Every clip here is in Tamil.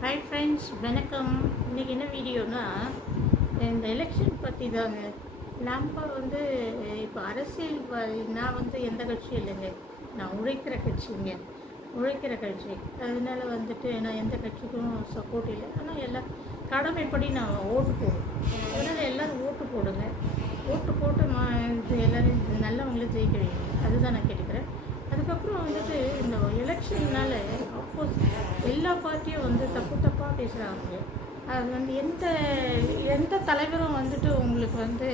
ஹாய் ஃப்ரெண்ட்ஸ், வணக்கம். இன்றைக்கி என்ன வீடியோனா, இந்த எலெக்ஷன் பற்றி தாங்க. நம்ம வந்து இப்போ அரசியல்வாதி, நான் வந்து எந்த கட்சியும் இல்லைங்க. நான் உழைக்கிற கட்சி. அதனால வந்துட்டு நான் எந்த கட்சிக்கும் சப்போர்ட் இல்லை. ஆனால் எல்லாம் கடமைப்படி நான் ஓட்டு போடுவேன். அதனால் எல்லோரும் ஓட்டு போடுங்க. ஓட்டு போட்டு எல்லோரும் நல்லவங்களே ஜெயிக்க வைங்க. அதுதான் நான் கேட்டுக்கிறேன். அதுக்கப்புறம் வந்துட்டு இந்த எலெக்ஷன்னால அப்போஸ் எல்லா பார்ட்டியும் வந்து தப்பாக பேசுகிறாங்க. அது வந்து எந்த தலைவரும் வந்துட்டு உங்களுக்கு வந்து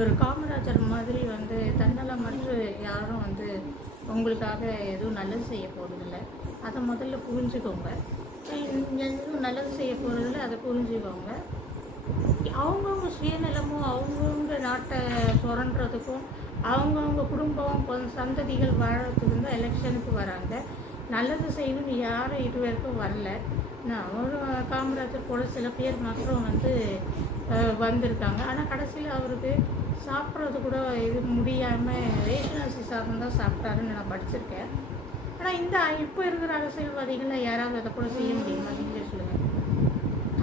ஒரு காமராஜர் மாதிரி வந்து தன்னலமற்று யாரும் வந்து உங்களுக்காக எதுவும் நல்லது செய்ய போகிறதில்ல. அதை முதல்ல புரிஞ்சுக்கோங்க. எதுவும் நல்லது செய்ய போகிறதில்ல, அதை புரிஞ்சுக்கோங்க. அவங்கவுங்க சுயநலமும் அவங்கவுங்க நாட்டை சுரண்டுறதுக்கும் அவங்கவுங்க குடும்பம் சந்ததிகள் வாழறதுக்கு தான் எலெக்ஷனுக்கு வராங்க. நல்லது செய்யணும்னு யாரும் இது வரைக்கும் வரல. நான் ஒரு காமராஜர் போல சில பேர் மாத்திரம் வந்து வந்திருக்காங்க. ஆனால் கடைசியில் அவருக்கு சாப்பிட்றது கூட இது முடியாமல் ரேஷன் அரிசி சாதம் தான் சாப்பிட்டாருன்னு நான் படிச்சிருக்கேன். ஆனால் இப்போ இருக்கிற அரசியல்வாதிகளில் யாராவது அதை கூட செய்ய முடியுமா? நீங்களே சொல்லுங்கள்.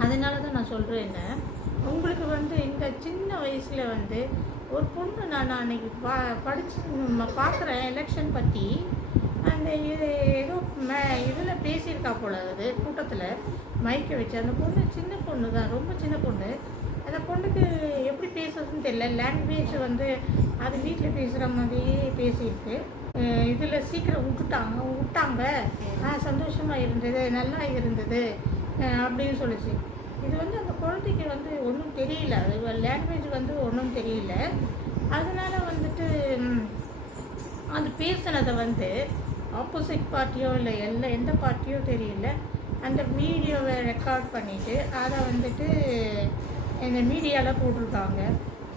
அதனால தான் நான் சொல்கிறேன், என்ன உங்களுக்கு வந்து இந்த சின்ன வயசில் வந்து ஒரு பொண்ணு நான் அன்றைக்கி படித்து பார்க்குறேன் எலெக்ஷன் பற்றி. அந்த ஏதோ இதில் பேசியிருக்கா போல, அது கூட்டத்தில் மைக்க வச்சு. அந்த பொண்ணு சின்ன பொண்ணு தான், ரொம்ப சின்ன பொண்ணு. அந்த பொண்ணுக்கு எப்படி பேசுறதுன்னு தெரியல. லாங்குவேஜ் வந்து அது வீட்டில் பேசுகிற மாதிரியே பேசியிருக்கு. இதில் சீக்கிரம் விட்டாங்க. சந்தோஷமாக இருந்தது, நல்லா இருந்தது அப்படின்னு சொல்லிச்சு. இது வந்து அந்த குழந்தைக்கு வந்து ஒன்றும் தெரியல, அது லாங்குவேஜ் வந்து ஒன்றும் தெரியல. அதனால வந்துட்டு அது பேசினதை வந்து ஆப்போசிட் பார்ட்டியோ இல்லை எந்த பார்ட்டியோ தெரியல, அந்த வீடியோவை ரெக்கார்ட் பண்ணிவிட்டு அதை வந்துட்டு இந்த மீடியாவில் போட்டிருக்காங்க.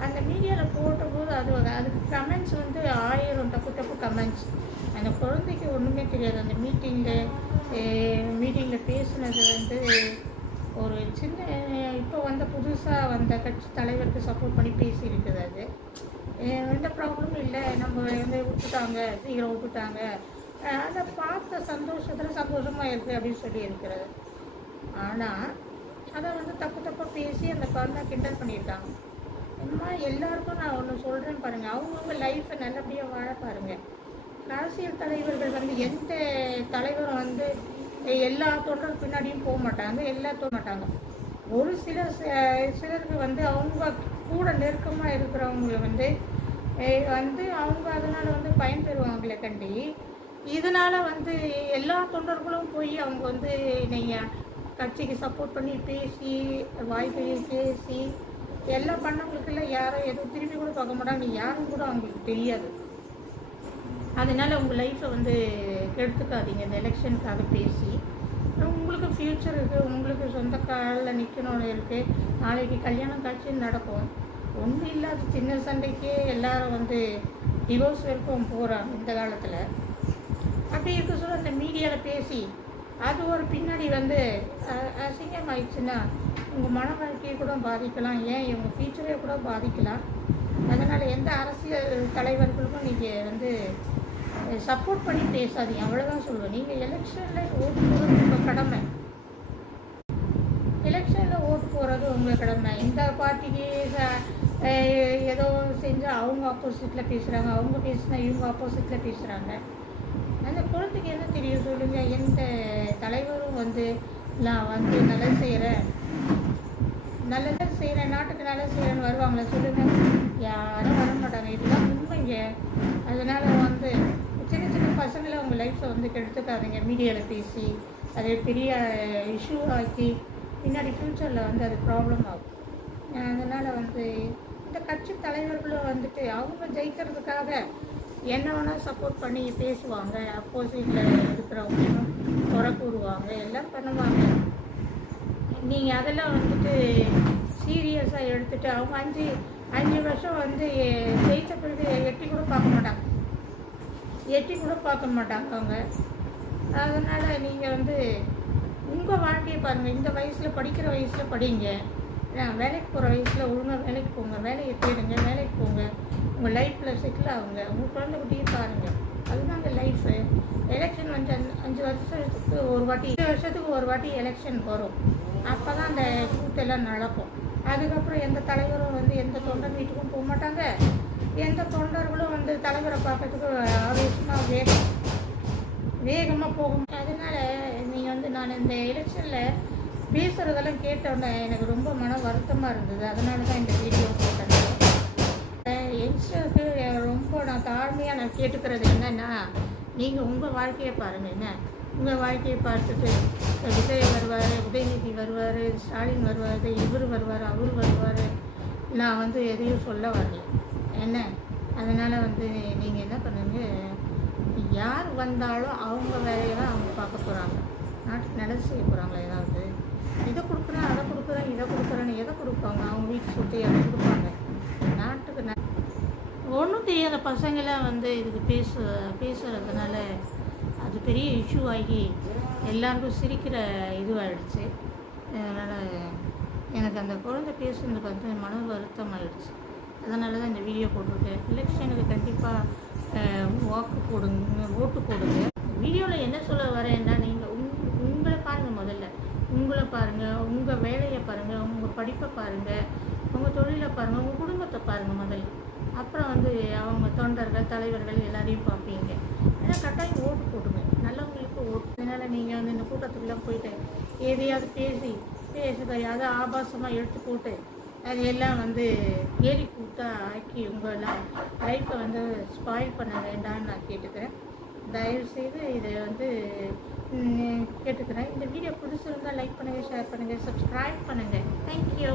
அந்த மீடியாவில் போட்டபோது அதுக்கு கமெண்ட்ஸ் வந்து 1000 தப்பு கமெண்ட்ஸ். அந்த குழந்தைக்கு ஒன்றுமே தெரியாது. அந்த மீட்டிங்கில் பேசுனது வந்து ஒரு சின்ன இப்போ புதுசாக வந்த கட்சி தலைவருக்கு சப்போர்ட் பண்ணி பேசியிருக்குது. அது எந்த ப்ராப்ளமும் இல்லை, நம்ம வந்து சீக்கிரம் விட்டுட்டாங்க, அதை பார்த்த சந்தோஷமாக இருக்குது அப்படின்னு சொல்லி இருக்கிறது. ஆனால் அதை வந்து தப்பாக பேசி அந்த குழந்தை கிண்டல் பண்ணியிருக்காங்க. அம்மா, எல்லாருக்கும் நான் ஒன்று சொல்கிறேன் பாருங்கள், அவங்கவுங்க லைஃப்பை நல்லபடியாக வாழ பாருங்கள். அரசியல் தலைவர்கள் வந்து எந்த தலைவரும் வந்து எல்லா தொண்டர் பின்னாடியும் போக மாட்டாங்க. ஒரு சிலருக்கு வந்து அவங்க கூட நெருக்கமாக இருக்கிறவங்கள வந்து அவங்க அதனால் வந்து பயன்பெறுவாங்களே கண்டி. இதனால் வந்து எல்லா தொண்டர்களும் போய் அவங்க வந்து நீங்கள் கட்சிக்கு சப்போர்ட் பண்ணி பேசி பேசி எல்லாம் பண்ணவங்களுக்கெல்லாம் யாரும் எதுவும் திரும்பி கூட பார்க்க மாட்டாங்க. நீ யாரும் கூட அவங்களுக்கு தெரியாது. அதனால் உங்கள் லைஃப்பை வந்து கெடுத்துக்காதீங்க இந்த எலெக்ஷனுக்காக பேசி. உங்களுக்கு ஃப்யூச்சர் இருக்குது, உங்களுக்கு சொந்த காலில் நிற்கணும்னு இருக்குது. நாளைக்கு கல்யாணம் காட்சின்னு நடக்கும். ஒன்றும் இல்லாத சின்ன சண்டைக்கே எல்லாரும் வந்து டிவோர்ஸ் வரைக்கும் போகிறாங்க இந்த காலத்தில். அப்படி இருக்க சொல்ல அந்த மீடியாவில் பேசி அது ஒரு பின்னாடி வந்து அசிங்கம் ஆயிடுச்சுன்னா உங்கள் மன வாழ்க்கையை கூட பாதிக்கலாம், ஏன் இவங்க ஃப்யூச்சரை கூட பாதிக்கலாம். அதனால் எந்த அரசியல் தலைவர்களுக்கும் நீங்கள் வந்து சப்போர்ட் பண்ணி பேசாதீங்க, அவ்வளோதான் சொல்லுவேன். நீங்கள் எலெக்ஷனில் ஓட்டு போகிறது உங்கள் கடமை. எலெக்ஷனில் ஓட்டு போகிறது உங்கள் கடமை. இந்த பார்ட்டிக்கு ஏதோ செஞ்சால் அவங்க ஆப்போசிட்டில் பேசுகிறாங்க, அவங்க பேசுனா இவங்க ஆப்போசிட்டில் பேசுகிறாங்க. அந்த குழந்தைக்கு என்ன தெரியும் சொல்லுங்கள்? எந்த தலைவரும் வந்து நான் வந்து நல்லது செய்கிறேன், நாட்டுக்கு நல்லது செய்கிறேன்னு வருவாங்களே சொல்லுங்கள்? யாரும் வர மாட்டாங்க. இதுதான் உண்மைங்க. அதனால் வந்து சின்ன பசங்களை அவங்க லைஃப்பை வந்து கெடுத்துக்காதீங்க. மீடியாவில் பேசி அதை பெரிய இஷ்யூ ஆக்கி பின்னாடி ஃப்யூச்சரில் வந்து அது ப்ராப்ளம் ஆகும். அதனால் வந்து இந்த கட்சி தலைவர்களும் வந்துட்டு அவங்க ஜெயிக்கிறதுக்காக என்ன வேணால் சப்போர்ட் பண்ணி பேசுவாங்க, அப்போசிட்டில் இருக்கிறவங்களும் குறை கூறுவாங்க, எல்லாம் பண்ணுவாங்க. நீங்கள் அதெல்லாம் வந்துட்டு சீரியஸாக எடுத்துகிட்டு அவங்க 5 வருஷம் வந்து ஜெயித்த பிறகு எட்டி கூட பார்க்க மாட்டாங்க அவங்க. அதனால் நீங்கள் வந்து உங்கள் வாழ்க்கையை பாருங்கள். இந்த வயசில் படிக்கிற வயசில் படிங்க, வேலைக்கு போகிற வயசில் ஒழுங்காக வேலைக்கு போங்க, வேலையை தேடுங்க, வேலைக்கு போங்க, உங்கள் லைஃப்பில் செட்டில் ஆகுங்க, உங்கள் குழந்தை குட்டியும் பாருங்கள். அதுதாங்க லைஃபு. எலெக்ஷன் வந்து 5 வருஷத்துக்கு ஒரு வாட்டி, 2 வருஷத்துக்கு ஒரு வாட்டி எலெக்ஷன் வரும். அப்போ தான் அந்த கூத்தெல்லாம் நடக்கும். அதுக்கப்புறம் எந்த தலைவரும் வந்து எந்த தொண்டர் வீட்டுக்கும் போக மாட்டாங்க. எந்த தொண்டர்களும் வந்து தலைவரை பார்க்கறதுக்கு ஆவேசமாக வேகமாக போகும். அதனால் நீங்கள் வந்து நான் இந்த எலெக்ஷனில் பேசுகிறதெல்லாம் கேட்டோன்னே எனக்கு ரொம்ப மன வருத்தமாக இருந்தது. அதனால தான் இந்த வீடியோ போட்டேன். யங்ஸ்டருக்கு ரொம்ப நான் தாழ்மையாக நான் கேட்டுக்கிறது என்னென்னா, நீங்கள் உங்கள் வாழ்க்கையை பாருங்கள். என்ன உங்கள் வாழ்க்கையை பார்த்துட்டு விஜய் வருவார், உதயநிதி வருவார், ஸ்டாலின் வருவார், இவர் வருவார், அவர் வருவார், நான் வந்து எதையும் சொல்ல வரல. என்ன அதனால் வந்து நீங்கள் என்ன பண்ணுங்க, யார் வந்தாலும் அவங்க வேலையை தான் அவங்க பார்க்க போகிறாங்க. நாட்டுக்கு நல்லது செய்ய போகிறாங்களா? ஏதாவது இதை கொடுக்குறேன், அதை கொடுக்குறேன், இதை கொடுக்குறேன்னு எதை கொடுப்பாங்க? அவங்க வீட்டு சொத்தை எதை கொடுப்பாங்க? நாட்டுக்கு ஒன்றும் தெரியாத பசங்களாம் வந்து இதுக்கு பேசுகிறதுனால அது பெரிய இஷ்யூ ஆகி எல்லாருக்கும் சிரிக்கிற இதுவாகிடுச்சு. அதனால் எனக்கு அந்த குழந்தை பேசுனதுக்கு வந்து மன வருத்தம் ஆகிடுச்சு. அதனால தான் இந்த வீடியோ போட்டிருக்கேன். எலெக்ஷனுக்கு கண்டிப்பாக ஓட்டு போடுங்க. வீடியோவில் என்ன சொல்ல வரேன்னா, நீங்கள் உங்களை பாருங்கள். முதல்ல உங்களை பாருங்கள், உங்கள் வேலையை பாருங்கள், உங்கள் படிப்பை பாருங்கள், உங்கள் தொழிலை பாருங்கள், உங்கள் குடும்பத்தை பாருங்கள் முதல்ல. அப்புறம் வந்து அவங்க தொண்டர்கள், தலைவர்கள் எல்லாரையும் பார்ப்பீங்க. ஏன்னா கட்டாயம் ஓட்டு போட்டுங்க, நல்லவங்களுக்கு ஓட்டு. அதனால் நீங்கள் வந்து இந்த கூட்டத்துக்குலாம் போயிட்டு எதையாவது பேசுகிறதையாவது ஆபாசமாக எடுத்து போட்டு அதையெல்லாம் வந்து ஏறி கூட்டா ஆக்கி உங்களெல்லாம் லைஃப்பை வந்து ஸ்பாயில் பண்ண வேண்டாம்னு நான் கேட்டுக்கிறேன். தயவுசெய்து இதை வந்து கேட்டுக்கிறேன். இந்த வீடியோ பிடிச்சிருந்தால் லைக் பண்ணுங்கள், ஷேர் பண்ணுங்கள், சப்ஸ்கிரைப் பண்ணுங்கள். தேங்க்யூ.